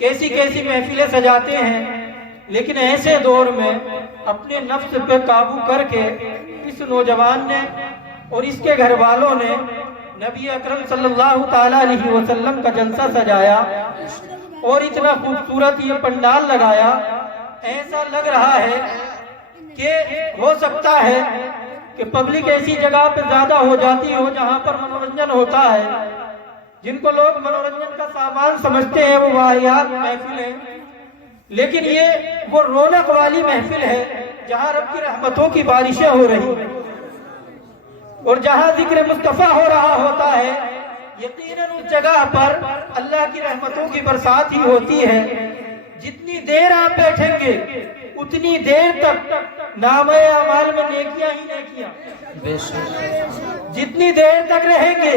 کیسی کیسی محفلیں سجاتے ہیں، لیکن ایسے دور میں اپنے نفس پہ قابو کر کے اس نوجوان نے اور اس کے گھر والوں نے نبی اکرم صلی اللہ تعالیٰ علیہ وسلم کا جلسہ سجایا اور اتنا خوبصورت یہ پنڈال لگایا، ایسا لگ رہا ہے کہ ہو سکتا ہے کہ پبلک ایسی جگہ پہ زیادہ ہو جاتی ہو جہاں پر منورنجن ہوتا ہے، جن کو لوگ منورنجن کا سامان سمجھتے ہیں وہ واہیات محفل ہے، لیکن یہ وہ رونق والی محفل ہے جہاں رب کی رحمتوں کی بارشیں ہو رہی ہیں اور جہاں ذکر مصطفیٰ ہو رہا ہوتا ہے، یقیناً اس جگہ پر اللہ کی رحمتوں کی برسات ہی ہوتی ہے۔ جتنی دیر آپ بیٹھیں گے اتنی دیر تک نامہ اعمال میں نیکیاں ہی نیکیاں، جتنی دیر تک رہیں گے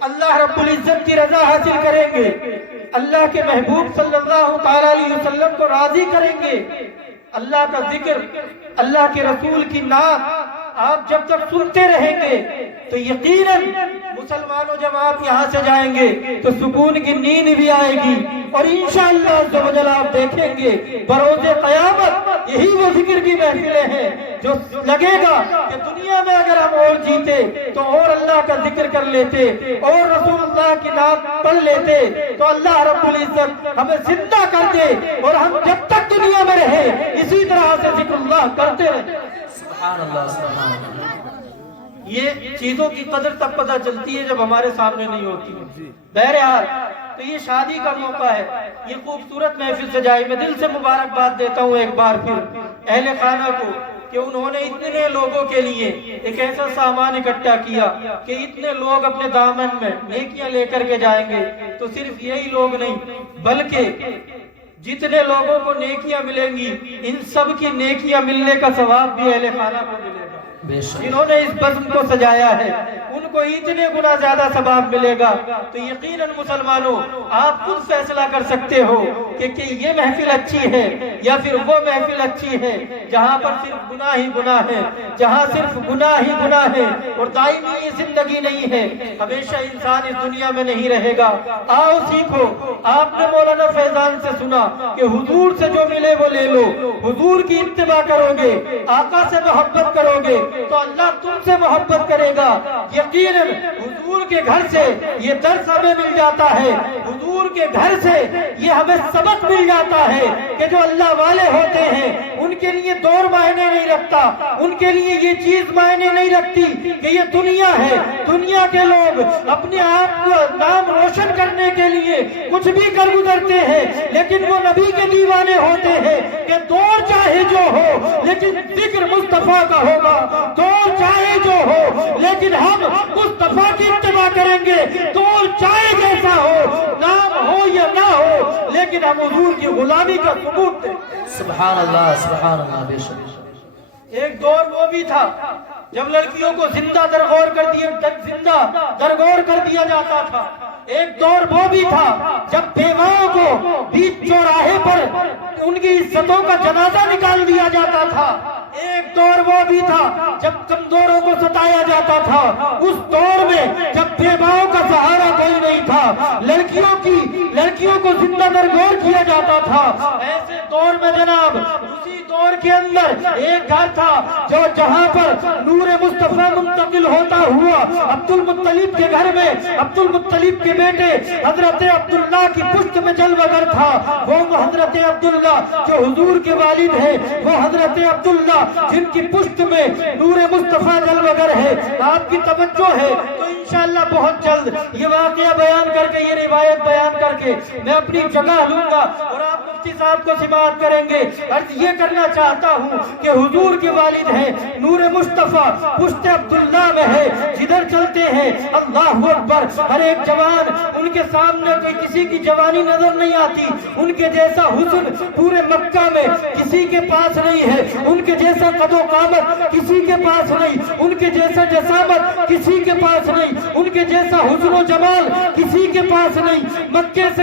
اللہ رب العزت کی رضا حاصل کریں گے، اللہ کے محبوب صلی اللہ تعالیٰ علیہ وسلم کو راضی کریں گے، اللہ کا ذکر، اللہ کے رسول کی نعت آپ جب تک سنتے رہیں گے تو یقیناً مسلمانوں جب آپ یہاں سے جائیں گے تو سکون کی نیند بھی آئے گی، اور انشاءاللہ عز و جل آپ دیکھیں گے بروز قیامت یہی وہ ذکر کی محفلیں ہیں جو لگے گا کہ دنیا میں اگر ہم اور جیتے تو اور اللہ کا ذکر کر لیتے اور رسول اللہ کی نعت پڑھ لیتے تو اللہ رب العزت ہمیں زندہ کر دے اور ہم جب تک دنیا میں رہے اسی طرح سے ذکر اللہ کرتے رہیں۔ سبحان اللہ، سبحان اللہ۔ یہ چیزوں کی قدر تب پتہ چلتی ہے جب ہمارے سامنے نہیں ہوتی ہے۔ بہرحال تو یہ شادی کا موقع ہے، یہ خوبصورت محفل سجائی، میں دل سے مبارکباد دیتا ہوں ایک بار پھر اہل خانہ کو کہ انہوں نے اتنے لوگوں کے لیے ایک ایسا سامان اکٹھا کیا کہ اتنے لوگ اپنے دامن میں نیکیاں لے کر کے جائیں گے، تو صرف یہی لوگ نہیں بلکہ جتنے لوگوں کو نیکیاں ملیں گی ان سب کی نیکیاں ملنے کا ثواب بھی اہل خانہ کو ملے گا۔ جنہوں نے اس بزم کو سجایا ہے ان کو اتنے گنا زیادہ ثواب ملے گا۔ تو یقیناً مسلمانوں آپ خود فیصلہ کر سکتے ہو کہ یہ محفل اچھی ہے یا پھر وہ محفل اچھی ہے جہاں پر صرف گناہ ہی گناہ ہے، جہاں صرف گناہ ہی گناہ ہے اور دائمی زندگی نہیں ہے، ہمیشہ انسان اس دنیا میں نہیں رہے گا۔ آؤ سیکھو، آپ نے مولانا فیضان سے سنا کہ حضور سے جو ملے وہ لے لو، حضور کی اتباع کرو گے، آقا سے محبت کرو گے تو اللہ تم سے محبت کرے گا۔ یقیناً حضور کے گھر سے یہ درس ہمیں مل جاتا ہے، حضور کے گھر سے یہ ہمیں سبق مل جاتا ہے کہ جو اللہ والے ہوتے ہیں ان کے لیے دور معنی نہیں رکھتا، ان کے لیے یہ چیز معنی نہیں رکھتی کہ یہ دنیا ہے۔ دنیا کے لوگ اپنے آپ کو نام روشن کرنے کے لیے کچھ بھی کر گزرتے ہیں، لیکن وہ نبی کے دیوانے ہوتے ہیں کہ دور چاہے جو ہو لیکن ذکر مصطفیٰ کا ہوگا، دور چاہے جو ہو لیکن ہم مصطفیٰ کی اتباع کریں گے، دور چاہے جیسا ہو، نام ہو یا نہ ہو، لیکن ہم حضور کی غلامی کا ثبوت دیں۔ سبحان اللہ، سبحان اللہ۔ بے شک ایک دور وہ بھی تھا جب لڑکیوں کو زندہ درگور کر دیا جاتا تھا، ایک دور وہ بھی تھا جب بیواؤں کو بیچ چوراہے پر ان کی عزتوں کا جنازہ نکال دیا جاتا تھا، ایک دور وہ بھی تھا جب کمزوروں کو ستایا جاتا تھا، اس دور میں جب بیواؤں کا سہارا کوئی نہیں تھا، لڑکیوں کو زندہ درگور کیا جاتا تھا، ایسے دور میں جناب اسی دور کے اندر ایک گھر تھا جو جہاں پر نور مصطفیٰ منتقل ہوتا ہوا عبد المطلب کے گھر میں عبد المطلب کے بیٹے حضرت عبداللہ کی پشت میں جلوہ گر تھا، وہ حضرت عبداللہ جو حضور کے والد ہیں، وہ حضرت عبداللہ جن کی پشت میں نور مصطفیٰ جلوہ گر ہے۔ آپ کی توجہ ہے تو انشاءاللہ بہت جلد یہ واقعہ بیان کر کے، یہ روایت بیان کر کے میں اپنی جگہ لوں گا اور آپ مفتی صاحب کو سماعت کریں گے۔ عرض یہ کرنا چاہتا ہوں کہ حضور کے والد ہیں نور مصطفیٰ پشت عبداللہ میں ہے، جدھر چلتے ہیں اللہ اکبر، ہر ایک جوان ان کے سامنے کوئی کسی کی جوانی نظر نہیں آتی، ان کے جیسا حسن پورے مکہ میں کسی کے پاس نہیں ہے، ان کے جیسا قد و قامت کسی کے پاس نہیں، ان کے جیسا جسامت کسی کے پاس نہیں، ان کے جیسا حسن و جمال کسی کے پاس نہیں، مکے سے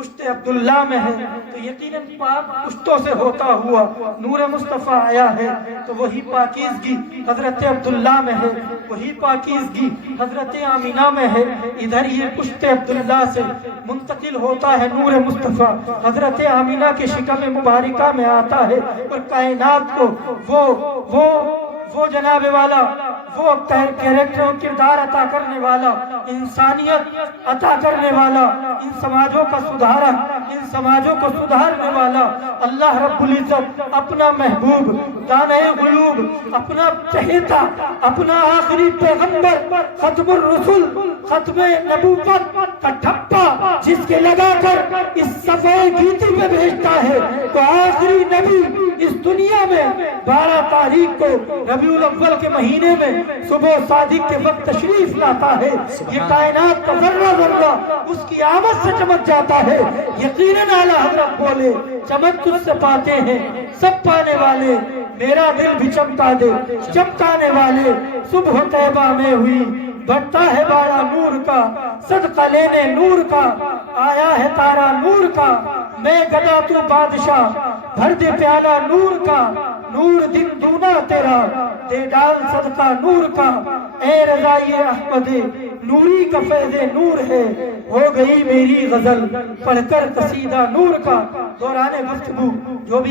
پشت عبداللہ میں ہے تو یقیناً پاک پشتوں سے ہوتا ہوا نور مصطفیٰ آیا ہے، تو وہی پاکیزگی حضرت عبداللہ میں ہے، وہی پاکیزگی حضرت آمینہ میں ہے۔ ادھر یہ پشت عبداللہ سے منتقل ہوتا ہے نور مصطفیٰ، حضرت آمینہ کے شکم مبارکہ میں آتا ہے، اور کائنات کو وہ جناب والا، وہ کریکٹر و کردار عطا کرنے والا، انسانیت عطا کرنے والا، ان سماجوں کا سدھارک، ان سماجوں کو سدھارنے والا اللہ رب العزت اپنا محبوب، دانہ غیوب، اپنا چہیتا، اپنا آخری پیغمبر، ختم الرسل، ختم نبوت کا ٹھپا جس کے لگا کر اس صفحے گیتی میں بھیجتا ہے، تو آخری نبی اس دنیا میں 12 تاریخ کو ربیع الاول کے مہینے میں صبح صادق کے وقت تشریف لاتا ہے۔ یہ کائنات کا ذرہ ذرہ اس کی آمد سے چمک جاتا ہے۔ یقیناً اعلیٰ حضرت بولے چمک تجھ سے پاتے ہیں سب پانے والے، میرا دل بھی چمکا دے چمکانے والے۔ صبح طیبہ میں ہوئی بڑھتا ہے بارہ نور کا، صدقہ لینے نور کا آیا ہے تارا نور کا، میں گدا تو بادشاہ بھر دے پیالہ نور کا، نور دن دونا تیرا دے ڈال صدقہ نور کا، اے رضائی احمد نوری کا فیض نور ہے، ہو گئی میری غزل پڑھ کر قصیدہ نور کا۔ دوران گفتگو جو بھی